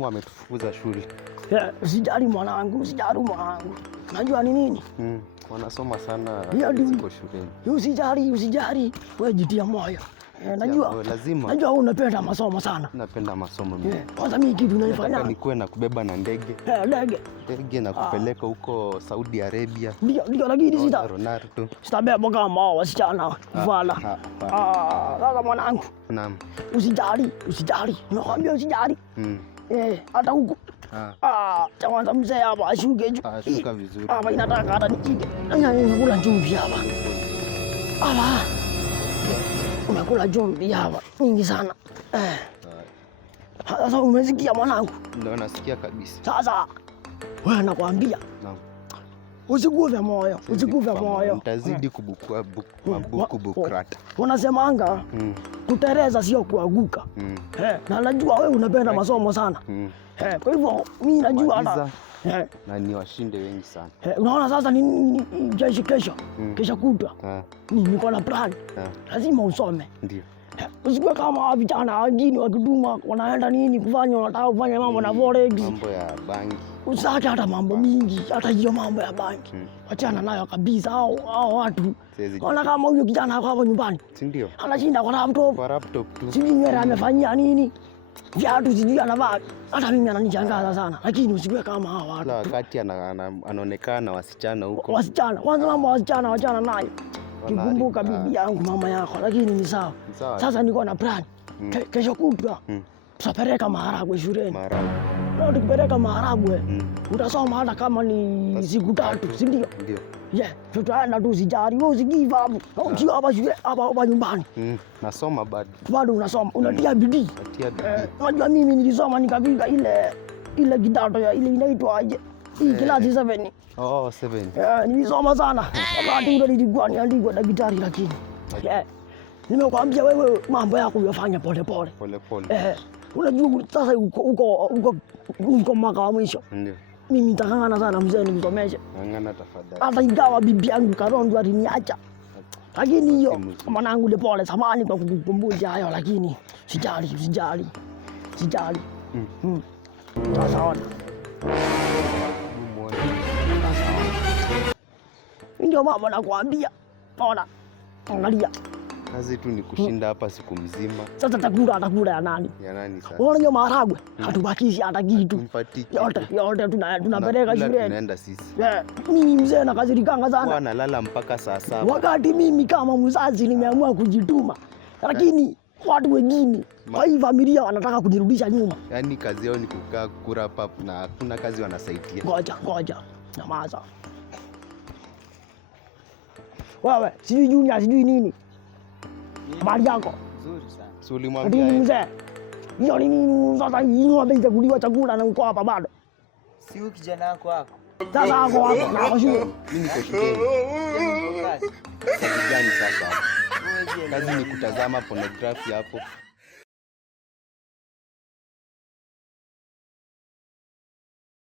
mwalimu ametufukuza shule. Usijali mwanangu, usijali mwanangu. Najua ni nini? Wanasoma sana huko shuleni. Usijali. Wewe jitia moyo. Najua unapenda masomo sana. Napenda masomo mimi. Kwanza mimi kitu naifanya. Nataka nikuwe na kubeba na ndege. Ndege na kupeleka huko Saudi Arabia. Ndio lakini Ronaldo. Sitabeba kama wasichana. Vala. Sasa mwanangu. Naam. Usijali. Nakwambia usijali. Hata huko. Kwanza mzee hapa ashuke juu. Ashuka vizuri. Hapa inataka hata nijike. Nakula chumvi hapa. Umekula chumvi hapa nyingi sana. Sasa umesikia mwanangu? Ndio nasikia kabisa. Sasa wewe nakwambia. Naam. Usikuve moyo. Mtazidi kubukua bukrata. Unasemanga kutereza sio kuanguka. Na najua wewe unapenda masomo sana. Kwa hivyo mimi najua hata na ni washinde wengi sana. Unaona sasa ni kesho kutwa. Niko na plan. Lazima usome. Ndio. Usikue kama vijana wengine wakiduma wanaenda nini kufanya, wanataka kufanya mambo na forex. Mambo ya banki. Usitaki hata mambo mingi, hata hiyo mambo ya banki. Wachana nayo kabisa hao watu. Ona kama huyo kijana hapo nyumbani. Si ndio? Anashinda kwa laptop. Kwa laptop tu. Sijui nywele amefanyia nini. Viatu sijui anavaa. Hata mimi ananichangaza sana. Lakini usikue kama hao watu. Kila wakati anaonekana wasichana huko. Wasichana. Kwanza mambo wasichana wachana nayo. Kikumbuka bibi yangu mama yako, lakini ni sawa. Sasa niko na plan. Kesho kutwa tutapeleka maharagwe shuleni. Leo tukipeleka maharagwe utasoma hata kama ni siku 3, si ndio? Ndio. Tutaenda tu, usijali. Wewe usigive up. Ukiwa hapa shule hapa nyumbani. Nasoma bado. Bado unasoma. Unatia bidii. Unajua mimi nilisoma nikafika ile kidato ya ile inaitwa aje? Hii klasi 7. 7. Nilisoma sana. Wakati ule nilikuwa niandikwa daktari, lakini nimekwambia wewe mambo yako uyafanya pole pole. Unajua sasa uko mwaka wa mwisho. Ndio. Mimi nitakangana sana mzee nimsomeshe. Ngangana tafadhali. Hata ingawa bibi yangu Karondo aliniacha. Lakini hiyo mwanangu ile pole, samahani kwa kukukumbusha hayo, lakini usijali. Sasa ona. Ndio mama nakwambia. Ona. Angalia. Kazi tu ni kushinda hapa siku mzima. Sasa atakula ya nani? Ya nani sasa? Unaona hiyo maharagwe? Hatubakishi hata kitu. Yote tunapeleka shuleni. Tunaenda sisi. Mimi mzee na kazirikanga sana. Wanalala mpaka saa 7. Wakati mimi kama mzazi nimeamua kujituma. Lakini watu wengine kwa hii familia wanataka kunirudisha nyuma. Yaani kazi yao ni kukaa kurapa na hakuna kazi wanasaidia. Ngoja. Nyamaza. Wewe, sijui Junior, sijui nini. Habari yako? Nzuri sana. Si ulimwambia mzee. Hiyo ni nini sasa hii unapenda kuliwa chakula na uko hapa bado? Si huyu kijana wako hapo. Sasa hapo na shule. Mimi niko shuleni. Kazi gani sasa? Kazi ni kutazama pornography hapo.